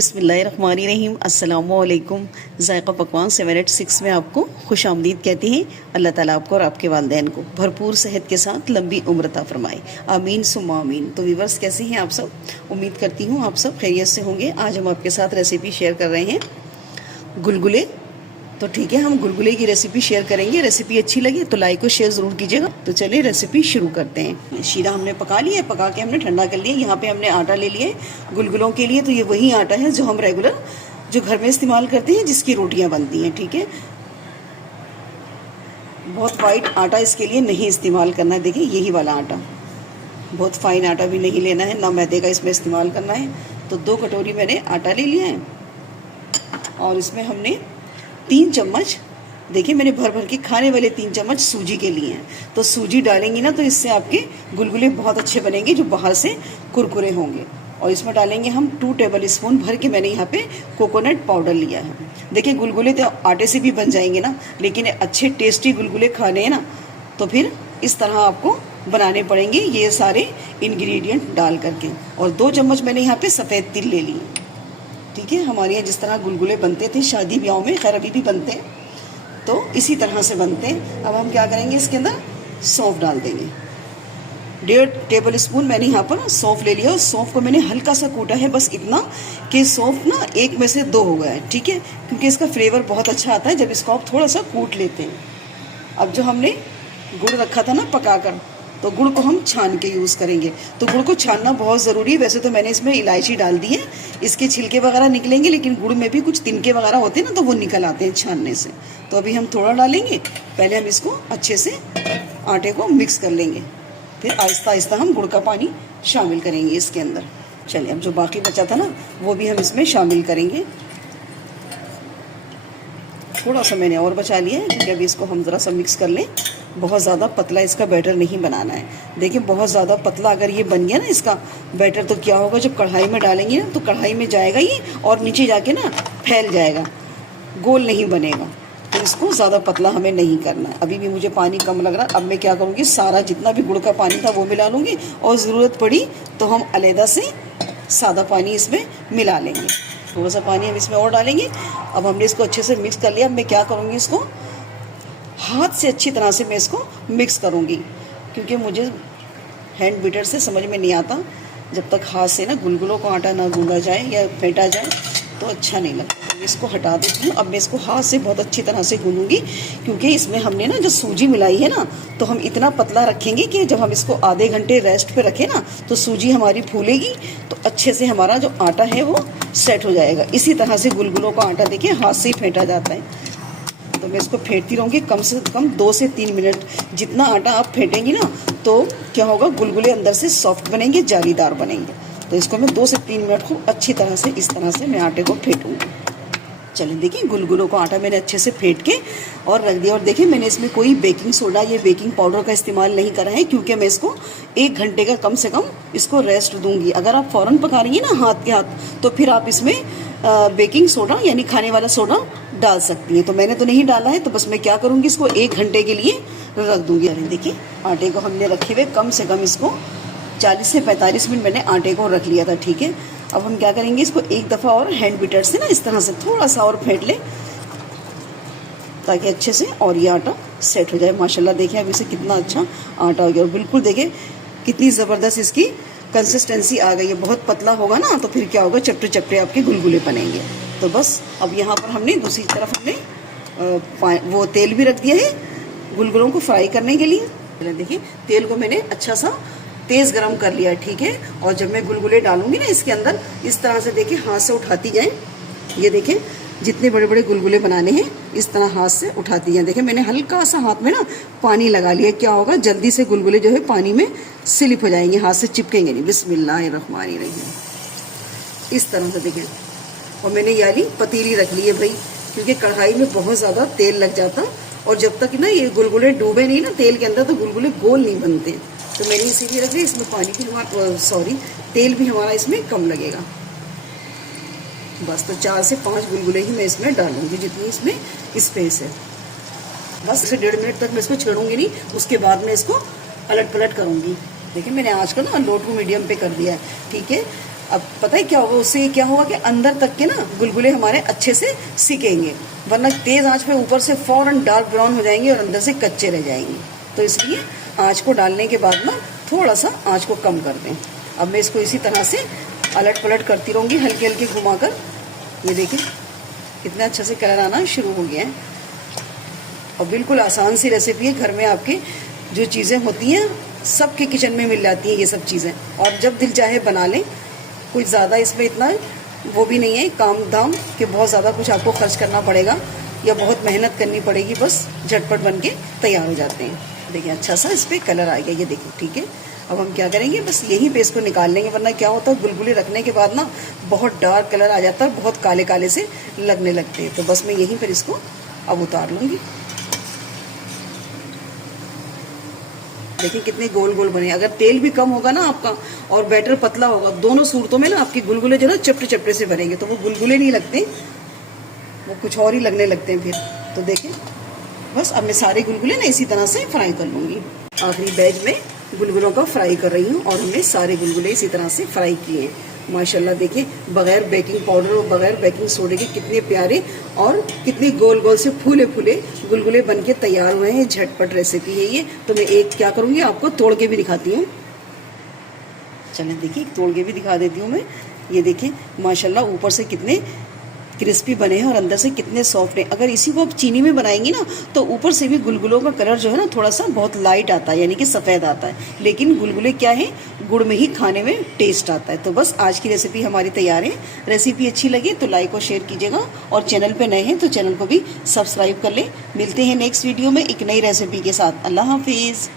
बिस्मिल्लाहिर्रहमानिर्रहीम। अस्सलामुअलैकुम। ज़ायक़ा पकवान 786 में आपको खुश आमदीद कहती हैं। अल्लाह ताला आपको और आपके वालिदैन को भरपूर सेहत के साथ लंबी उम्र अता फरमाए, आमीन सुम्मा आमीन। तो व्यूअर्स, कैसे हैं आप सब? उम्मीद करती हूँ आप सब खैरियत से होंगे। आज हम आपके साथ रेसिपी शेयर कर रहे हैं गुलगुले। तो ठीक है, हम गुलगुले की रेसिपी शेयर करेंगे। रेसिपी अच्छी लगे तो लाइक और शेयर ज़रूर कीजिएगा। तो चलिए रेसिपी शुरू करते हैं। शीरा हमने पका लिया, पका के हमने ठंडा कर लिया। यहाँ पे हमने आटा ले लिया गुलगुलों के लिए। तो ये वही आटा है जो हम रेगुलर जो घर में इस्तेमाल करते हैं, जिसकी रोटियाँ बनती हैं। ठीक है, बहुत वाइट आटा इसके लिए नहीं इस्तेमाल करना है। देखिए यही वाला आटा, बहुत फाइन आटा भी नहीं लेना है, ना मैदे का इसमें इस्तेमाल करना है। तो 2 कटोरी मैंने आटा ले लिया है और इसमें हमने 3 चम्मच, देखिए मैंने भर भर के खाने वाले 3 चम्मच सूजी के लिए हैं। तो सूजी डालेंगी ना तो इससे आपके गुलगुले बहुत अच्छे बनेंगे, जो बाहर से कुरकुरे होंगे। और इसमें डालेंगे हम 2 टेबल स्पून भर के मैंने यहाँ पे कोकोनट पाउडर लिया है। देखिए गुलगुले तो आटे से भी बन जाएंगे ना, लेकिन अच्छे टेस्टी गुलगुले खाने हैं ना तो फिर इस तरह आपको बनाने पड़ेंगे, ये सारे इंग्रेडिएंट डाल करके। और 2 चम्मच मैंने यहाँ पे सफ़ेद तिल ले लिए। ठीक है, हमारे यहाँ जिस तरह गुलगुले बनते थे शादी ब्याहों में, खैर अभी भी बनते हैं, तो इसी तरह से बनते हैं। अब हम क्या करेंगे, इसके अंदर सौंफ डाल देंगे। 1.5 टेबल स्पून मैंने यहाँ पर सौंफ ले लिया। और सौंफ को मैंने हल्का सा कूटा है, बस इतना कि सौंफ ना 1 में से 2 हो गया है। ठीक है, क्योंकि इसका फ्लेवर बहुत अच्छा आता है जब इसको आप थोड़ा सा कूट लेते हैं। अब जो हमने गुड़ रखा था ना पकाकर, तो गुड़ को हम छान के यूज़ करेंगे। तो गुड़ को छानना बहुत ज़रूरी है। वैसे तो मैंने इसमें इलायची डाल दी है, इसके छिलके वगैरह निकलेंगे, लेकिन गुड़ में भी कुछ तिनके वगैरह होते हैं ना, तो वो निकल आते हैं छानने से। तो अभी हम थोड़ा डालेंगे, पहले हम इसको अच्छे से आटे को मिक्स कर लेंगे, फिर आहिस्ता आहिस्ता हम गुड़ का पानी शामिल करेंगे इसके अंदर। चलिए, अब जो बाकी बचा था ना वो भी हम इसमें शामिल करेंगे। थोड़ा सा मैंने और बचा लिया है, क्योंकि अभी इसको हम ज़रा सा मिक्स कर लें। बहुत ज़्यादा पतला इसका बैटर नहीं बनाना है। देखिए बहुत ज़्यादा पतला अगर ये बन गया ना इसका बैटर, तो क्या होगा, जब कढ़ाई में डालेंगे ना तो कढ़ाई में जाएगा ये और नीचे जाके ना फैल जाएगा, गोल नहीं बनेगा। तो इसको ज़्यादा पतला हमें नहीं करना है। अभी भी मुझे पानी कम लग रहा है। अब मैं क्या करूँगी, सारा जितना भी गुड़ का पानी था वो मिला लूँगी, और ज़रूरत पड़ी तो हम अलहदा से सादा पानी इसमें मिला लेंगे। थोड़ा सा पानी हम इसमें और डालेंगे। अब हमने इसको अच्छे से मिक्स कर लिया। अब मैं क्या करूँगी, इसको हाथ से अच्छी तरह से मैं इसको मिक्स करूँगी, क्योंकि मुझे हैंड बीटर से समझ में नहीं आता। जब तक हाथ से ना गुलगुलों को आटा ना गूंदा जाए या फेंटा जाए तो अच्छा नहीं लगता। तो इसको हटा देती हूँ। अब मैं इसको हाथ से बहुत अच्छी तरह से गूंदूंगी, क्योंकि इसमें हमने ना जो सूजी मिलाई है ना, तो हम इतना पतला रखेंगे कि जब हम इसको आधे घंटे रेस्ट पे रखें ना तो सूजी हमारी फूलेगी, तो अच्छे से हमारा जो आटा है वो सेट हो जाएगा। इसी तरह से गुलगुलों का आटा देखिए हाथ से ही फेंटा जाता है। तो मैं इसको फेंटती रहूँगी कम से कम 2 से 3 मिनट। जितना आटा आप फेंटेंगी ना तो क्या होगा, गुलगुले अंदर से सॉफ्ट बनेंगे, जालीदार बनेंगे। तो इसको मैं 2 से 3 मिनट को अच्छी तरह से इस तरह से मैं आटे को फेंटूँगी। चलिए देखिए, गुलगुलों को आटा मैंने अच्छे से फेंट के और रख दिया। और देखिए मैंने इसमें कोई बेकिंग सोडा या बेकिंग पाउडर का इस्तेमाल नहीं करा है, क्योंकि मैं इसको 1 घंटे का कम से कम इसको रेस्ट दूंगी। अगर आप फ़ौरन पका रही हैं ना हाथ के हाथ, तो फिर आप इसमें बेकिंग सोडा यानी खाने वाला सोडा डाल सकती हैं। तो मैंने तो नहीं डाला है, तो बस मैं क्या करूँगी, इसको 1 घंटे के लिए रख दूँगी। अरे देखिए, आटे को हमने रखे हुए कम से कम इसको 40 से 45 मिनट मैंने आटे को रख लिया था। ठीक है, अब हम क्या करेंगे, इसको एक दफ़ा और हैंड बीटर से ना इस तरह से थोड़ा सा और फेंट लें, ताकि अच्छे से और ये आटा सेट हो जाए। माशाल्लाह देखिए अभी से कितना अच्छा आटा हो गया, और बिल्कुल देखिए कितनी ज़बरदस्त इसकी कंसिस्टेंसी आ गई है। बहुत पतला होगा ना तो फिर क्या होगा, चपटे चपटे आपके गुलगुले बनेंगे। तो बस अब यहाँ पर हमने दूसरी तरफ हमने वो तेल भी रख दिया है गुलगुलों को फ्राई करने के लिए। देखिए तेल को मैंने अच्छा सा तेज़ गरम कर लिया है। ठीक है, और जब मैं गुलगुले डालूंगी ना इसके अंदर, इस तरह से देखिए हाथ से उठाती जाएं। ये देखें, जितने बड़े बड़े गुलगुले बनाने हैं इस तरह हाथ से उठाती जाएं। देखिए मैंने हल्का सा हाथ में ना पानी लगा लिया। क्या होगा, जल्दी से गुलगुले जो है पानी में स्लिप हो जाएंगे, हाथ से चिपकेंगे नहीं। बिस्मिल्लाहिर्रहमानिर्रहीम, इस तरह से देखें। और मैंने ये वाली पतीली रख ली है भाई, क्योंकि कढ़ाई में बहुत ज़्यादा तेल लग जाता, और जब तक ना ये गुलगुले डूबे नहीं ना तेल के अंदर तो गुलगुले गोल नहीं बनते। तो मैंने इसीलिए रख ली। इसमें पानी भी हमारा तेल भी हमारा इसमें कम लगेगा। बस तो 4 से 5 गुलगुले ही मैं इसमें डालूंगी, जितनी इसमें स्पेस है। बस इसे 1.5 मिनट तक मैं इसको छोड़ूंगी नहीं, उसके बाद मैं इसको पलट पलट करूँगी। देखिए मैंने आँच को ना लो टू मीडियम पे कर दिया है। ठीक है, अब पता है क्या होगा उससे, क्या होगा कि अंदर तक के ना गुलगुले हमारे अच्छे से सिकेंगे, वरना तेज़ आंच पे ऊपर से फ़ौरन डार्क ब्राउन हो जाएंगे और अंदर से कच्चे रह जाएंगे। तो इसलिए आंच को डालने के बाद ना थोड़ा सा आंच को कम कर दें। अब मैं इसको इसी तरह से अलट पलट करती रहूँगी, हल्के हल्के घुमाकर। ये देखिए कितना अच्छा से कलर आना शुरू हो गया है। और बिल्कुल आसान सी रेसिपी है, घर में आपके जो चीज़ें होती हैं सबके किचन में मिल जाती हैं ये सब चीज़ें, और जब दिल चाहे बना लें। कुछ ज़्यादा इसमें इतना वो भी नहीं है काम धाम कि बहुत ज़्यादा कुछ आपको खर्च करना पड़ेगा या बहुत मेहनत करनी पड़ेगी, बस झटपट बन के तैयार हो जाते हैं। देखिए अच्छा सा इस पर कलर आ गया, ये देखिए ठीक है। अब हम क्या करेंगे, बस यहीं पे इसको निकाल लेंगे, वरना क्या होता है गुलगुले रखने के बाद ना बहुत डार्क कलर आ जाता है, बहुत काले काले से लगने लगते हैं। तो बस मैं यहीं पर इसको अब उतार लूँगी। देखिए कितने गोल गोल बने। अगर तेल भी कम होगा ना आपका और बैटर पतला होगा, दोनों सूरतों में ना आपके गुलगुले जो ना चपटे चपटे से बनेंगे, तो वो गुलगुले नहीं लगते, वो कुछ और ही लगने लगते हैं फिर। तो देखें बस अब मैं सारे गुलगुले ना इसी तरह से फ्राई कर लूँगी। आखिरी बैच में गुलगुलों का फ्राई कर रही हूँ और हमने सारे गुलगुले इसी तरह से फ्राई किए हैं। माशाल्लाह देखिए बगैर बेकिंग पाउडर और बगैर बेकिंग सोडे के कितने प्यारे और कितने गोल गोल से फूले फूले गुलगुले बनके तैयार हुए हैं। झटपट रेसिपी है ये। तो मैं एक क्या करूँगी, आपको तोड़ के भी दिखाती हूँ। चलें देखिए तोड़ के भी दिखा देती हूँ मैं। ये देखिए माशाल्लाह ऊपर से कितने क्रिस्पी बने हैं और अंदर से कितने सॉफ्ट हैं। अगर इसी को आप चीनी में बनाएंगी ना तो ऊपर से भी गुलगुलों का कलर जो है ना थोड़ा सा बहुत लाइट आता है, यानी कि सफ़ेद आता है, लेकिन गुलगुले क्या है, गुड़ में ही खाने में टेस्ट आता है। तो बस आज की रेसिपी हमारी तैयार है। रेसिपी अच्छी लगे तो लाइक और शेयर कीजिएगा, और चैनल पर नए हैं तो चैनल को भी सब्सक्राइब कर लें। मिलते हैं नेक्स्ट वीडियो में एक नई रेसिपी के साथ। अल्लाह हाफिज़।